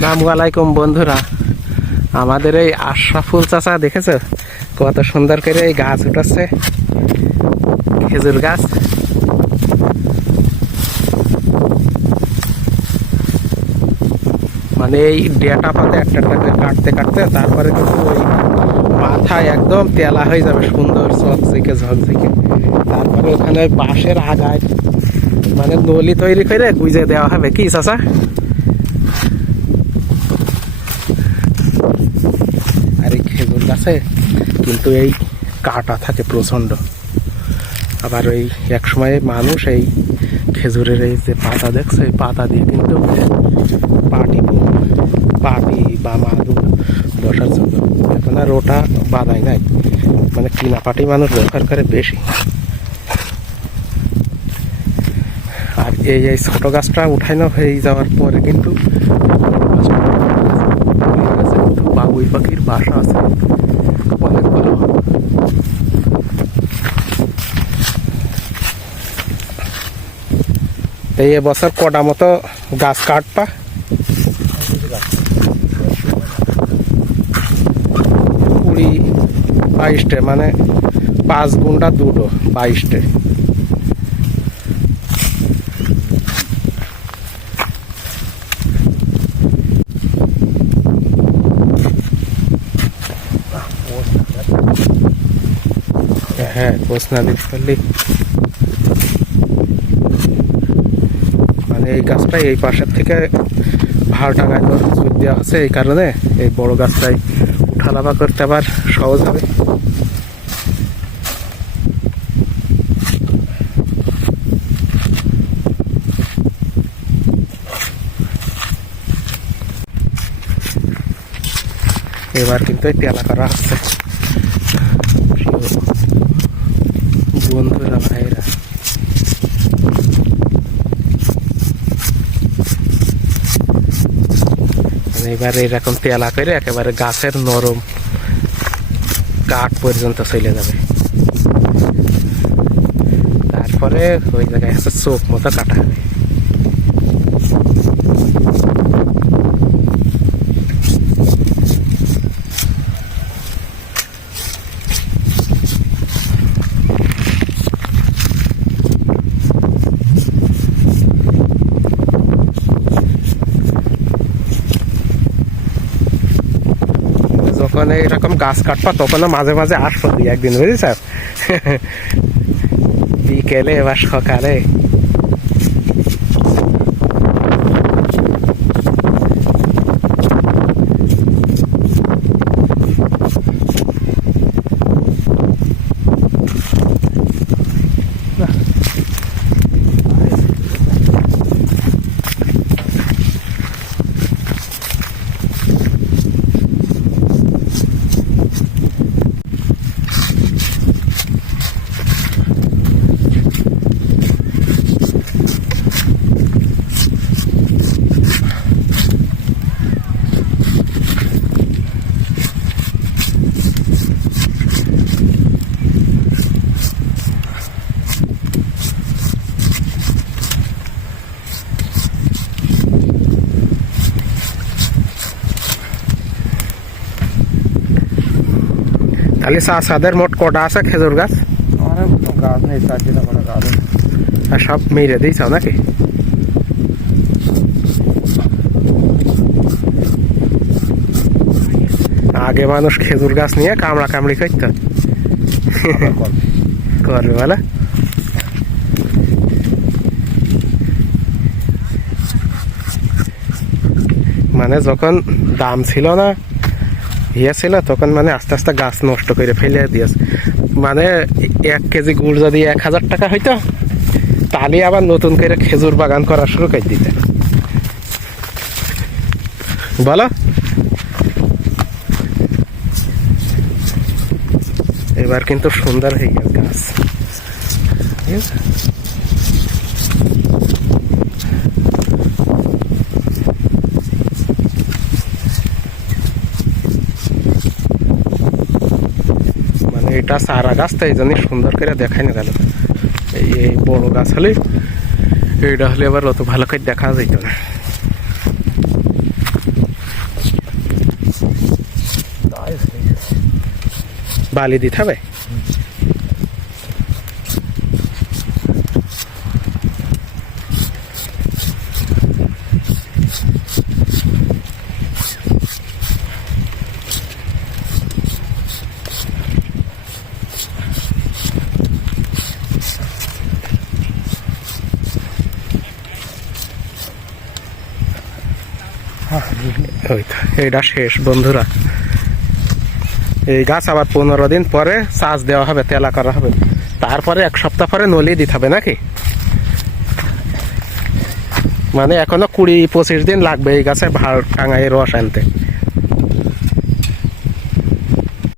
আসসালামু আলাইকুম বন্ধুরা। আমাদের এই আশরাফুল চাচা, দেখেছ? কত সুন্দর করে এই গাছ উঠাচ্ছে খেজুর গাছ। মানে এই ডেটা পাতে একটা একটা করে কাটতে কাটতে তারপরে কিন্তু ওই মাথায় একদম তেলা হয়ে যাবে সুন্দর ঝকঝকে ঝকঝকে। তারপরে ওখানে বাঁশের আগায় মানে নলি তৈরি করে গুজে দেওয়া হবে, কি চাচা আর এই গাছে কিন্তু এই কাটা থাকে প্রচণ্ড আবার ওই এক সময় মানুষ এই খেজুরের এই যে পাতা দেখছে এই পাতা দিয়ে কিন্তু পাটি পাটি বা মাদু বসার জন্য এখন আর ওটা বাধাই নাই মানে কিনা পাটি মানুষ ব্যবহার করে বেশি আর এই এই ছোট গাছটা উঠানো হয়ে যাওয়ার পরে কিন্তু বাবুই পাখির বাসা আছে এই এবছর কটা মতো গাছ কাটপা কুড়ি বাইশটে মানে পাঁচ গুণটা দুটো বাইশটে। হ্যাঁ কোচ না দিতে মানে এই গাছটা এই পাশের থেকে ভালো টাঙায় জোর দেওয়া আছে এই কারণে এই বড় গাছটাই উঠালাপা করতে আবার সহজ হবে। এবার কিন্তু টেলা করা হচ্ছে। বন্ধুরা ভাইরা এবারে এরকম তেলা করে একেবারে গাছের নরম কাঠ পর্যন্ত চলে যাবে। তারপরে ওই জায়গায় আছে চোখ মতো কাটা হবে। যখন এরকম গাছ কাটবা, তখনও মাঝে মাঝে আসব দুই একদিন বুঝলি স্যার বিকেলে বা সকালে। খালি চা সাদের মোট কটা আছে খেজুর গাছ? অনেক গাছ নেই গাছ আর সব মেরে দিয়েছ নাকি? আগে মানুষ খেজুর গাছ নিয়ে কামড়া কামড়ি করত। করবে বলে? মানে যখন দাম ছিল না ইয়ে ছিল তখন মানে আস্তে আস্তে গাছ নষ্ট করে ফেলে দিয়েছে। মানে এক কেজি গুড় যদি এক হাজার টাকা হইতো, তাহলে আবার নতুন করে খেজুর বাগান করা শুরু করে দিতে। বলো। এবার কিন্তু সুন্দর হয়ে গেছে গাছ। ঠিক আছে? একটা সারা গাছ এই জন্য সুন্দর করে দেখাই না গেল এই বড় গাছ হলে এইটা হলে আবার অত ভালো করে দেখা যেত না বালি দিতে হবে ওই তো, এইটা শেষ বন্ধুরা। এই গাছ আবার পনেরো দিন পরে চাষ দেওয়া হবে তেলা করা হবে। তারপরে এক সপ্তাহ পরে নলি দিতে হবে নাকি? মানে এখনও কুড়ি পঁচিশ দিন লাগবে এই গাছে ভাড় টাঙাই রস আনতে।